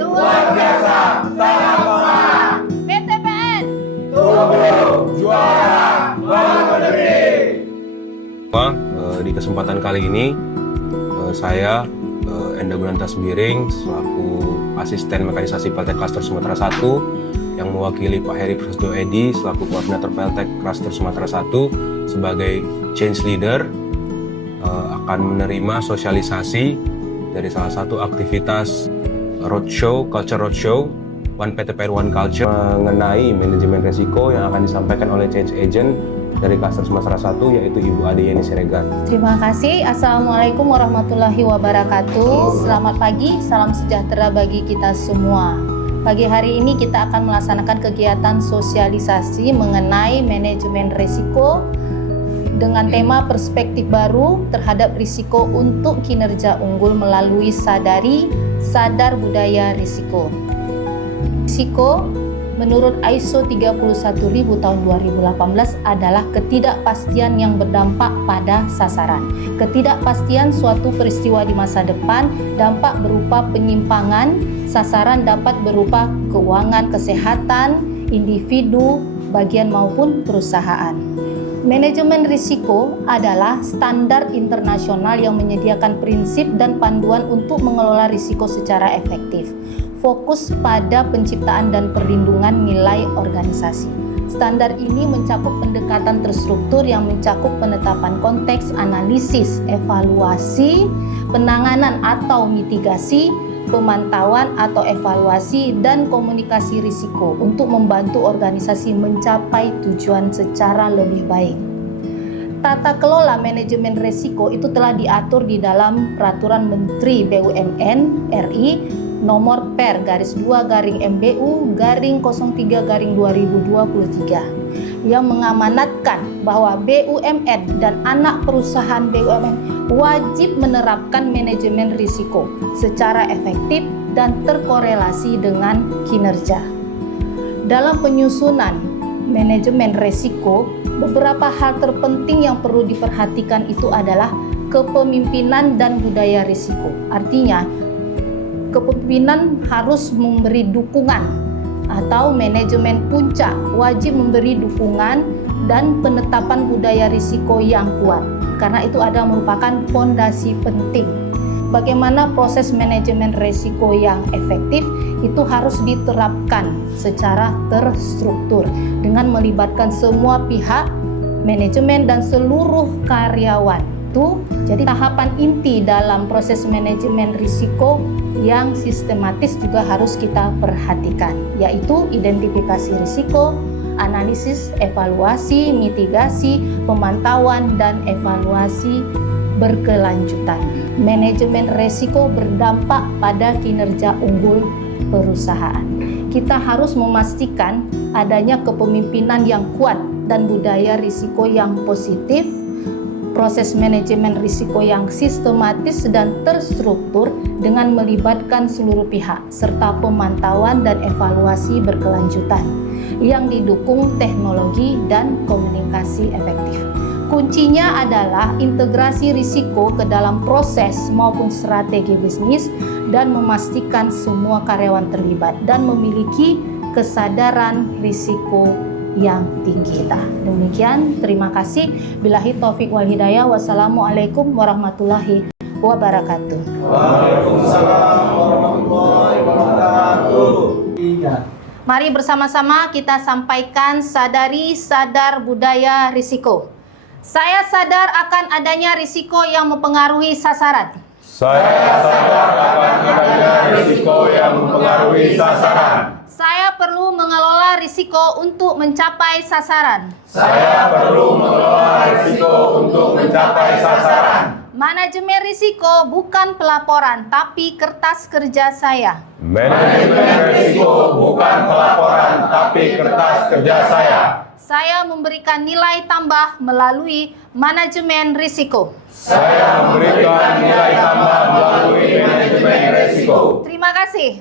luar biasa, sangat semangat. PTPN Tumbuh, juara, bangun negeri. Di kesempatan kali ini saya Enda Gunanta Sembiring selaku asisten mekanisasi Peltek Klaster Sumatera 1 yang mewakili Pak Heri Prasetyo Edi selaku koordinator Peltek Klaster Sumatera 1 sebagai change leader akan menerima sosialisasi dari salah satu aktivitas roadshow, culture roadshow One PTPN One Culture mengenai manajemen resiko yang akan disampaikan oleh change agent dari Klaster Sumatera 1 yaitu Ibu Ade Yeni Siregar. Terima kasih. Assalamualaikum warahmatullahi wabarakatuh. Selamat pagi, salam sejahtera bagi kita semua. Pagi hari ini kita akan melaksanakan kegiatan sosialisasi mengenai manajemen risiko dengan tema perspektif baru terhadap risiko untuk kinerja unggul melalui sadar budaya risiko. Risiko menurut ISO 31000 tahun 2018 adalah ketidakpastian yang berdampak pada sasaran. Ketidakpastian suatu peristiwa di masa depan, dampak berupa penyimpangan, sasaran dapat berupa keuangan, kesehatan, individu, bagian maupun perusahaan. Manajemen risiko adalah standar internasional yang menyediakan prinsip dan panduan untuk mengelola risiko secara efektif. Fokus pada penciptaan dan perlindungan nilai organisasi. Standar ini mencakup pendekatan terstruktur yang mencakup penetapan konteks, analisis, evaluasi, penanganan atau mitigasi, pemantauan atau evaluasi, dan komunikasi risiko untuk membantu organisasi mencapai tujuan secara lebih baik. Tata kelola manajemen risiko itu telah diatur di dalam Peraturan Menteri BUMN RI Nomor Per/2/MBU/03/2023 yang mengamanatkan bahwa BUMN dan anak perusahaan BUMN wajib menerapkan manajemen risiko secara efektif dan terkorelasi dengan kinerja. Dalam penyusunan manajemen risiko, beberapa hal terpenting yang perlu diperhatikan itu adalah kepemimpinan dan budaya risiko. Artinya, kepemimpinan harus memberi dukungan atau manajemen puncak wajib memberi dukungan dan penetapan budaya risiko yang kuat karena itu merupakan fondasi penting. Bagaimana proses manajemen risiko yang efektif itu harus diterapkan secara terstruktur dengan melibatkan semua pihak, manajemen dan seluruh karyawan. Jadi tahapan inti dalam proses manajemen risiko yang sistematis juga harus kita perhatikan, yaitu identifikasi risiko, analisis, evaluasi, mitigasi, pemantauan, dan evaluasi berkelanjutan. Manajemen risiko berdampak pada kinerja unggul perusahaan. Kita harus memastikan adanya kepemimpinan yang kuat dan budaya risiko yang positif, proses manajemen risiko yang sistematis dan terstruktur dengan melibatkan seluruh pihak, serta pemantauan dan evaluasi berkelanjutan yang didukung teknologi dan komunikasi efektif. Kuncinya adalah integrasi risiko ke dalam proses maupun strategi bisnis dan memastikan semua karyawan terlibat dan memiliki kesadaran risiko yang tinggi. Demikian, terima kasih. Billahi taufik wal hidayah. Wassalamualaikum warahmatullahi wabarakatuh. Waalaikumsalam warahmatullahi wabarakatuh. Mari bersama-sama kita sampaikan sadar budaya risiko. Saya sadar akan adanya risiko yang mempengaruhi sasaran. Saya sadar akan adanya risiko yang mempengaruhi sasaran. Saya perlu mengelola risiko untuk mencapai sasaran. Saya perlu mengelola risiko untuk mencapai sasaran. Manajemen risiko bukan pelaporan, tapi kertas kerja saya. Manajemen risiko bukan pelaporan, tapi kertas kerja saya. Saya memberikan nilai tambah melalui manajemen risiko. Saya memberikan nilai tambah melalui manajemen risiko. Terima kasih.